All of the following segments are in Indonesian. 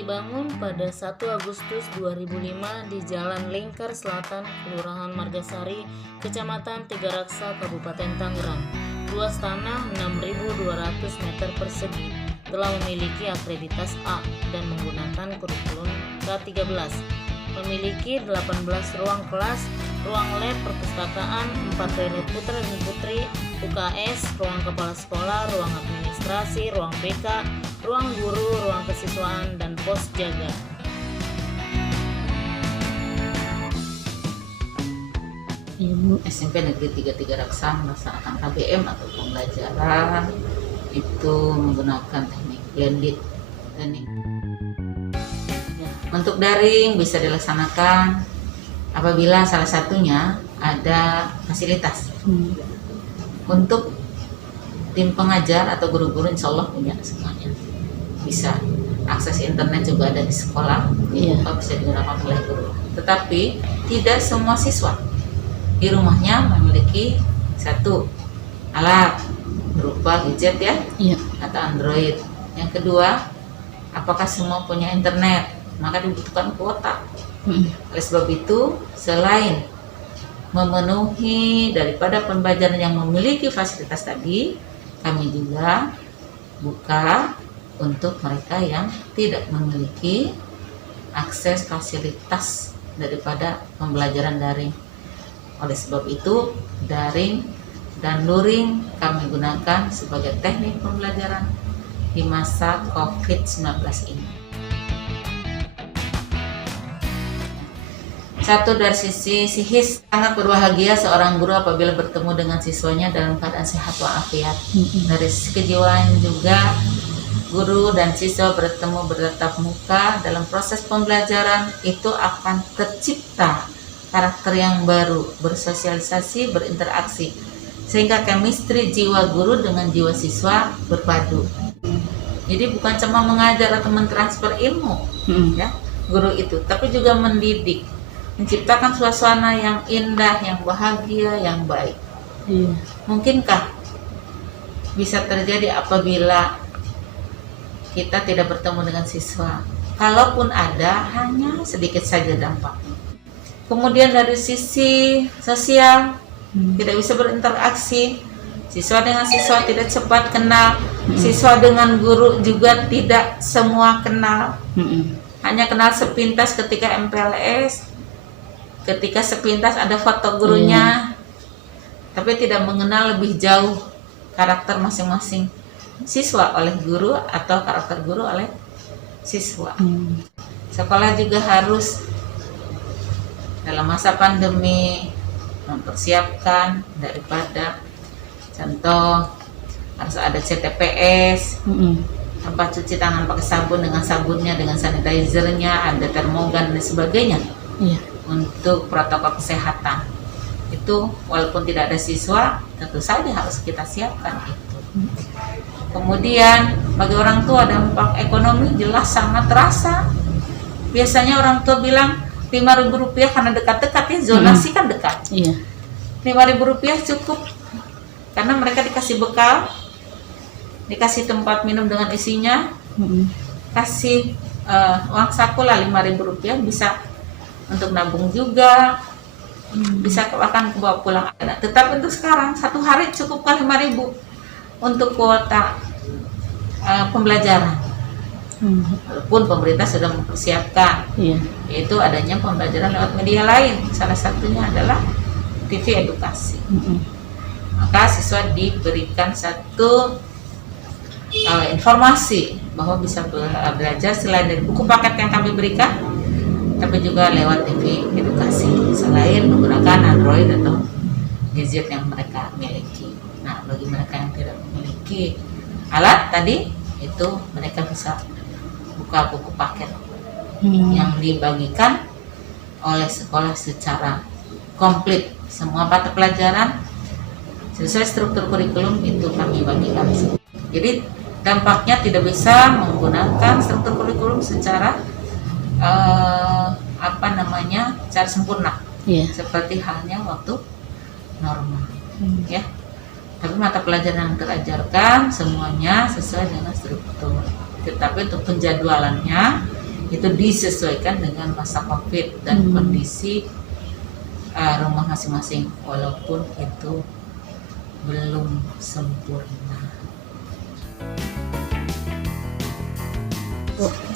Dibangun pada 1 Agustus 2005 di Jalan Lingkar Selatan, Kelurahan Margasari, Kecamatan Tiga Raksa, Kabupaten Tangerang. Luas tanah 6.200 meter persegi, telah memiliki akreditas A dan menggunakan kurikulum K13. Memiliki 18 ruang kelas, ruang lab perpustakaan, 4 toilet putra dan putri, UKS, ruang kepala sekolah, ruang administrasi, ruang BK, ruang guru, ruang kesiswaan, dan pos jaga. SMP Negeri 33 Raksa melaksanakan KBM atau pembelajaran itu menggunakan teknik blended learning. Untuk daring bisa dilaksanakan apabila salah satunya ada fasilitas. Untuk tim pengajar atau guru-guru insya Allah punya semuanya. Bisa akses internet juga ada di sekolah, bisa digunakan oleh guru. Tetapi tidak semua siswa di rumahnya memiliki satu alat berupa gadget atau Android. Yang kedua, apakah semua punya internet? Maka dibutuhkan kuota. Oleh sebab itu, selain memenuhi daripada pembelajaran yang memiliki fasilitas tadi, kami juga buka untuk mereka yang tidak memiliki akses fasilitas daripada pembelajaran daring. Oleh sebab itu, daring dan luring kami gunakan sebagai teknik pembelajaran di masa COVID-19 ini. Satu, dari sisi psikis, sangat berbahagia seorang guru apabila bertemu dengan siswanya dalam keadaan sehat walafiat. Dari sisi kejiwaan juga, guru dan siswa bertemu bertatap muka dalam proses pembelajaran, itu akan tercipta karakter yang baru, bersosialisasi, berinteraksi, sehingga chemistry jiwa guru dengan jiwa siswa berpadu. Jadi bukan cuma mengajar atau mentransfer ilmu, guru itu, tapi juga mendidik, menciptakan suasana yang indah, yang bahagia, yang baik. Mungkinkah bisa terjadi apabila kita tidak bertemu dengan siswa? Kalaupun ada, hanya sedikit saja dampaknya. Kemudian dari sisi sosial, tidak bisa berinteraksi. Siswa dengan siswa tidak cepat kenal. Siswa dengan guru juga tidak semua kenal. Hanya kenal sepintas ketika MPLS, ketika sepintas ada foto gurunya, tapi tidak mengenal lebih jauh karakter masing-masing siswa oleh guru atau karakter guru oleh siswa. Sekolah juga harus dalam masa pandemi mempersiapkan daripada contoh harus ada CTPS, tempat cuci tangan pakai sabun dengan sabunnya, dengan sanitizernya, ada termogan dan sebagainya. Untuk protokol kesehatan itu walaupun tidak ada siswa tentu saja harus kita siapkan itu. Kemudian bagi orang tua dampak ekonomi jelas sangat terasa. Biasanya orang tua bilang Rp5.000 karena dekat-dekat ya, zonasi kan dekat. Rp5.000 cukup karena mereka dikasih bekal, dikasih tempat minum dengan isinya, kasih uang saku lah Rp5.000, bisa untuk nabung juga, bisa bahkan kebawa pulang. Tetapi untuk sekarang satu hari cukup kali 5.000 untuk kuota pembelajaran. Walaupun pemerintah sudah mempersiapkan, yaitu adanya pembelajaran lewat media lain. Salah satunya adalah TV edukasi. Maka siswa diberikan satu informasi bahwa bisa belajar selain dari buku paket yang kami berikan, tapi juga lewat TV edukasi, selain menggunakan Android atau gadget yang mereka miliki. Nah, bagi mereka yang tidak memiliki alat tadi, itu mereka bisa buka buku paket yang dibagikan oleh sekolah secara komplit. Semua mata pelajaran sesuai struktur kurikulum itu kami bagikan. Jadi dampaknya tidak bisa menggunakan struktur kurikulum secara secara sempurna, seperti halnya waktu normal, Tapi mata pelajaran yang terajarkan semuanya sesuai dengan struktur. Tetapi untuk penjadwalannya itu disesuaikan dengan masa COVID dan kondisi rumah masing-masing, walaupun itu belum sempurna.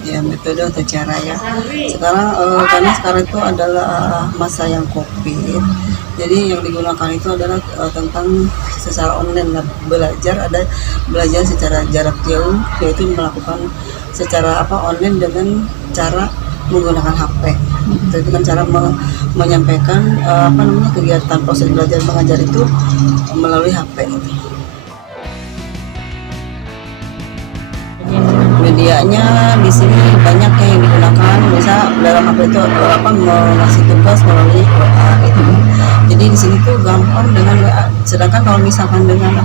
Ya, metode atau cara ya. Sekarang karena sekarang itu adalah masa yang COVID, jadi yang digunakan itu adalah tentang secara online lah, belajar secara jarak jauh, yaitu melakukan secara online dengan cara menggunakan HP. Jadi dengan cara menyampaikan kegiatan proses belajar mengajar itu melalui HP. Medianya di sini banyak yang digunakan, bisa dalam HP itu mengasih tugas melalui WA gitu. Jadi di sini tuh gampang dengan WA. Sedangkan kalau misalkan dengan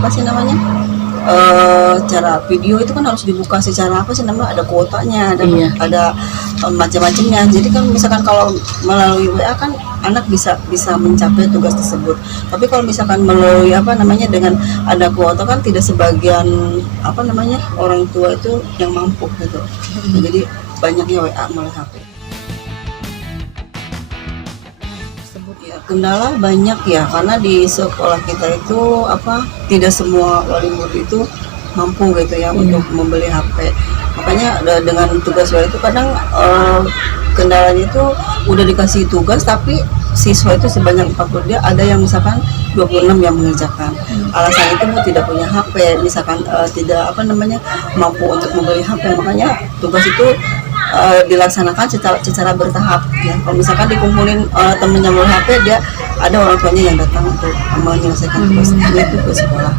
cara video itu kan harus dibuka secara ada kuotanya, ada macam-macamnya. Jadi kan misalkan kalau melalui WA kan anak bisa mencapai tugas tersebut. Tapi kalau misalkan melalui dengan ada kuota kan tidak sebagian orang tua itu yang mampu gitu. Jadi banyaknya WA melalui HP. Kendala banyak ya, karena di sekolah kita itu tidak semua wali murid itu mampu gitu ya untuk membeli HP. Makanya dengan tugas wali itu kadang kendalanya itu udah dikasih tugas tapi siswa itu sebanyak 40, dia ada yang misalkan 26 yang mengerjakan. Alasan itu tidak punya HP, misalkan tidak mampu untuk membeli HP. Makanya tugas itu dilaksanakan secara bertahap ya. Kalau misalkan dikumpulin temennya melalui HP, dia ada orang tuanya yang datang untuk menyelesaikan tugasnya itu ke sekolah.